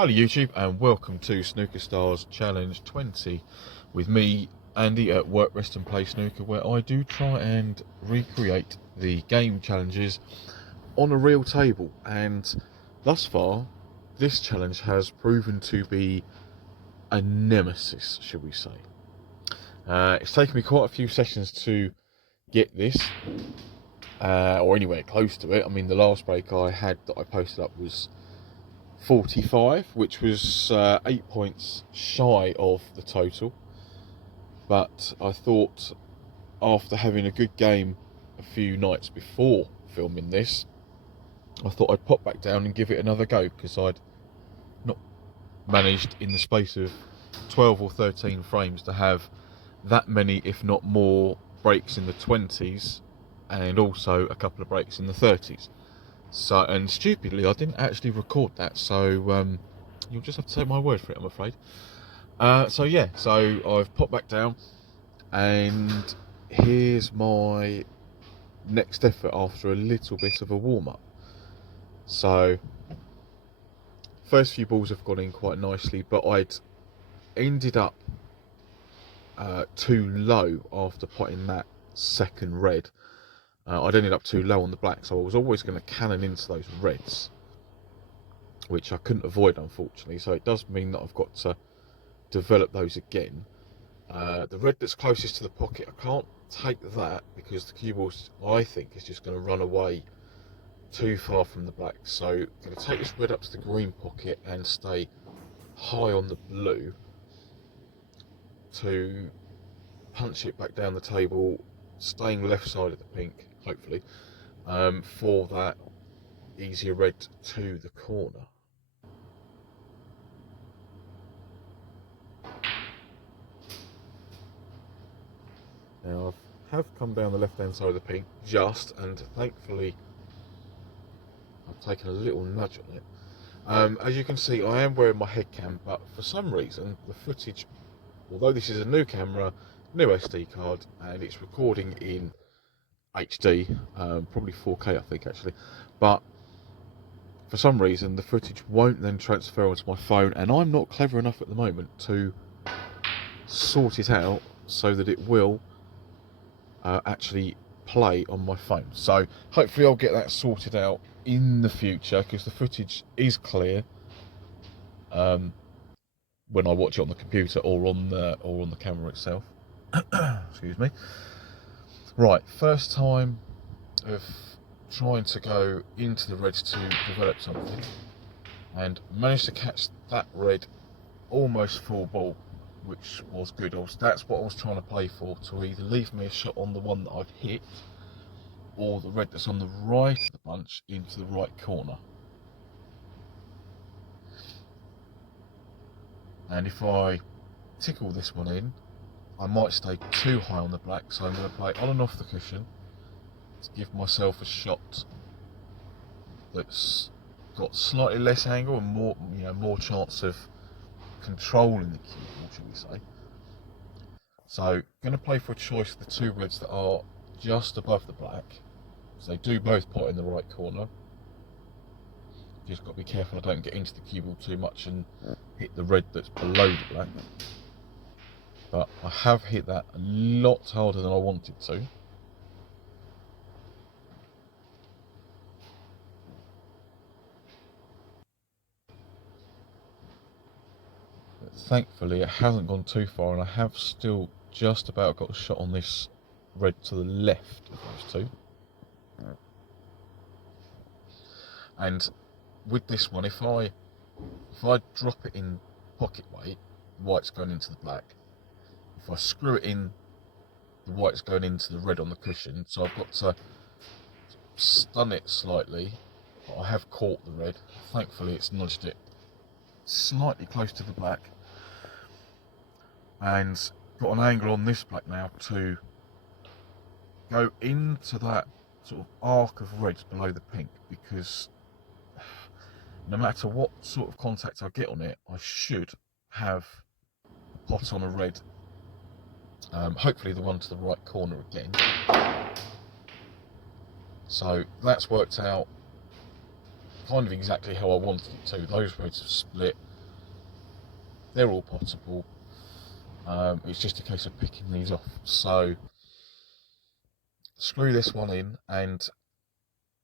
Hello YouTube and welcome to Snooker Stars Challenge 20 with me, Andy, at Work, Rest and Play Snooker, where I do try and recreate the game challenges on a real table. And thus far, this challenge has proven to be a nemesis, should we say. It's taken me quite a few sessions to get this, or anywhere close to it. I mean, the last break I had that I posted up was 45, which was 8 points shy of the total, but I thought after having a good game a few nights before filming this, I thought I'd pop back down and give it another go, because I'd not managed in the space of 12 or 13 frames to have that many, if not more, breaks in the 20s and also a couple of breaks in the 30s. So, and stupidly, I didn't actually record that, so you'll just have to take my word for it, I'm afraid. So I've popped back down, and here's my next effort after a little bit of a warm-up. So, first few balls have gone in quite nicely, but I'd ended up too low after putting that second red. I'd ended up too low on the black, so I was always going to cannon into those reds, which I couldn't avoid, unfortunately. So it does mean that I've got to develop those again. The red that's closest to the pocket, I can't take that because the cue ball, I think, is just going to run away too far from the black. So I'm going to take this red up to the green pocket and stay high on the blue to punch it back down the table, staying left side of the pink, hopefully, for that easier red to the corner. Now I have come down the left hand side of the pink just, and thankfully I've taken a little nudge on it. As you can see, I am wearing my head cam, but for some reason the footage, although this is a new camera, new SD card, and it's recording in HD, probably 4K I think actually, but for some reason the footage won't then transfer onto my phone, and I'm not clever enough at the moment to sort it out so that it will actually play on my phone. So hopefully I'll get that sorted out in the future, because the footage is clear when I watch it on the computer or on the camera itself. Excuse me. Right, first time of trying to go into the reds to develop something, and managed to catch that red almost full ball, which was good. That's what I was trying to play for, to either leave me a shot on the one that I've hit, or the red that's on the right of the bunch into the right corner. And if I tickle this one in, I might stay too high on the black, so I'm going to play on and off the cushion to give myself a shot that's got slightly less angle and more chance of controlling the cue ball, should we say. So, going to play for a choice of the two reds that are just above the black, so they do both pot in the right corner. Just got to be careful I don't get into the cue ball too much and hit the red that's below the black. But I have hit that a lot harder than I wanted to. But thankfully it hasn't gone too far, and I have still just about got a shot on this red to the left of those two. And with this one, if I drop it in pocket weight, the white's going into the black. If I screw it in, the white's going into the red on the cushion, so I've got to stun it slightly, but I have caught the red. Thankfully it's nudged it slightly close to the black, and got an angle on this black now to go into that sort of arc of reds below the pink, because no matter what sort of contact I get on it, I should have a pot on a red, hopefully the one to the right corner again. So that's worked out kind of exactly how I wanted it to. Those reds have split, they're all potable. It's just a case of picking these off. So screw this one in and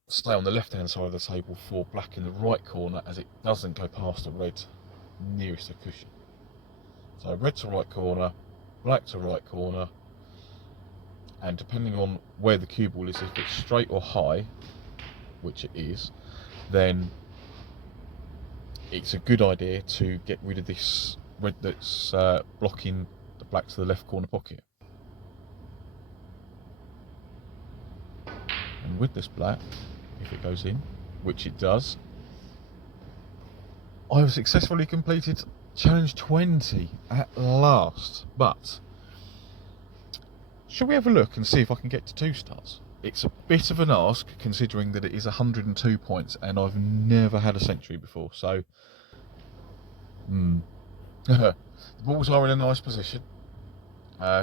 stay on the left hand side of the table for black in the right corner, as it doesn't go past the red nearest the cushion. So red to right corner, black to right corner, and depending on where the cue ball is, if it's straight or high, which it is, then it's a good idea to get rid of this red that's blocking the black to the left corner pocket. And with this black, if it goes in, which it does, I have successfully completed challenge 20 at last. But shall we have a look and see if I can get to 2 stars? It's a bit of an ask, considering that it is 102 points and I've never had a century before. So the balls are in a nice position.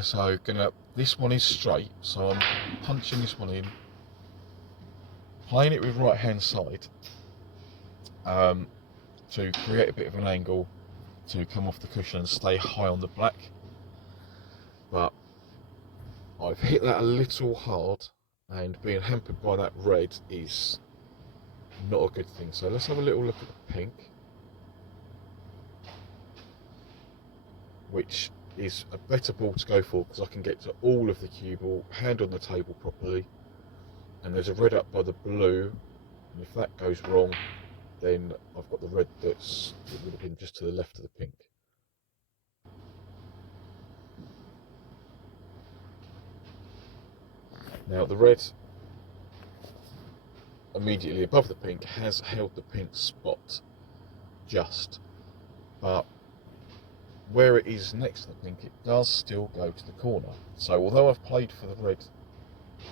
So this one is straight, so I'm punching this one in, playing it with right hand side to create a bit of an angle to come off the cushion and stay high on the black. But I've hit that a little hard, and being hampered by that red is not a good thing. So let's have a little look at the pink, which is a better ball to go for because I can get to all of the cue ball, hand on the table properly, and there's a red up by the blue, and if that goes wrong, then I've got the red that would have been just to the left of the pink. Now the red immediately above the pink has held the pink spot just, but where it is next to the pink, it does still go to the corner. So although I've played for the red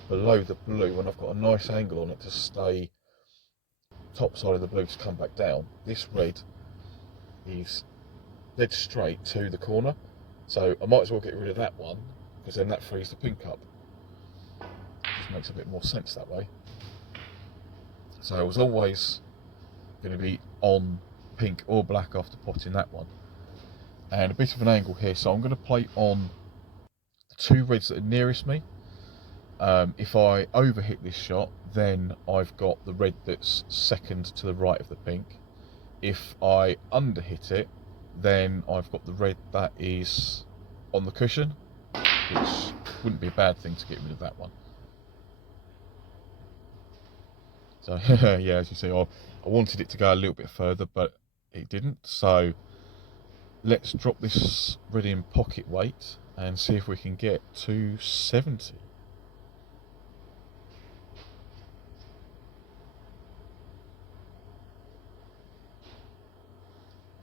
below the blue and I've got a nice angle on it to stay top side of the blue to come back down, this red is dead straight to the corner. So I might as well get rid of that one, because then that frees the pink up. Just makes a bit more sense that way. So I was always going to be on pink or black after potting that one. And a bit of an angle here, so I'm going to play on the 2 reds that are nearest me. If I overhit this shot, then I've got the red that's second to the right of the pink. If I underhit it, then I've got the red that is on the cushion, which wouldn't be a bad thing to get rid of that one. So yeah, as you see, I wanted it to go a little bit further, but it didn't. So let's drop this red in pocket weight and see if we can get to 70.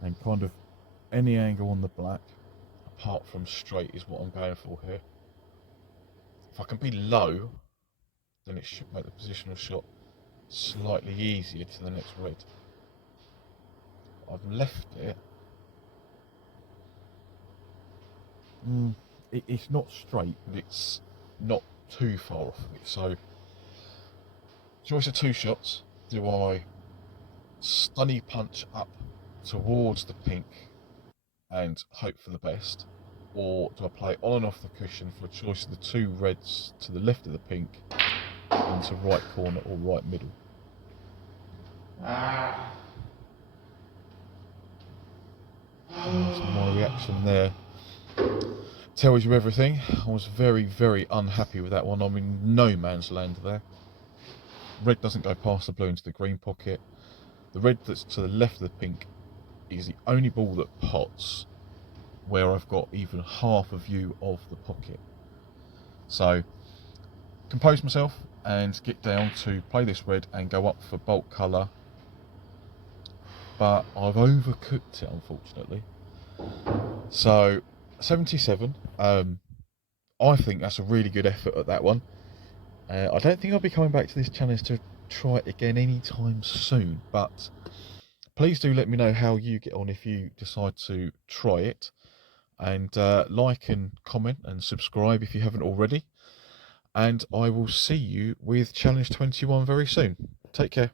And kind of any angle on the black, apart from straight, is what I'm going for here. If I can be low, then it should make the positional shot slightly easier to the next red. I've left it. It's not straight, but it's not too far off of it. So, choice of 2 shots. Do I stunny punch up towards the pink and hope for the best, or do I play on and off the cushion for a choice of the 2 reds to the left of the pink into right corner or right middle? So my reaction there tells you everything. I was very, very unhappy with that one. I'm in no man's land there. Red doesn't go past the blue into the green pocket. The red that's to the left of the pink is the only ball that pots where I've got even half a view of the pocket. So compose myself and get down to play this red and go up for bulk colour, but I've overcooked it, unfortunately. So 77, I think that's a really good effort at that one. I don't think I'll be coming back to this challenge to try it again anytime soon, but please do let me know how you get on if you decide to try it, and like and comment and subscribe if you haven't already, and I will see you with challenge 21 very soon. Take care.